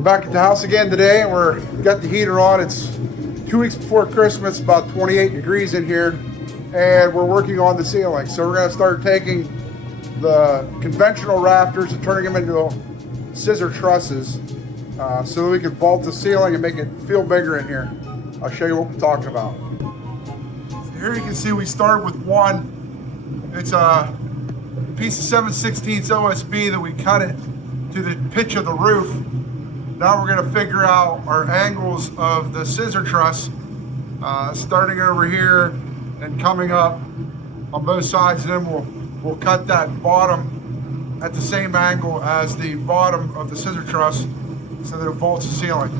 We're back at the house again today, and we're got the heater on. It's 2 weeks before Christmas, about 28 degrees in here, and we're working on the ceiling. So we're gonna start taking the conventional rafters and turning them into scissor trusses so that we can vault the ceiling and make it feel bigger in here. I'll show you what I'm talking about. Here you can see we start with one. It's a piece of 7/16 OSB that we cut it to the pitch of the roof. Now we're gonna figure out our angles of the scissor truss, starting over here and coming up on both sides, and then we'll cut that bottom at the same angle as the bottom of the scissor truss so that it vaults the ceiling.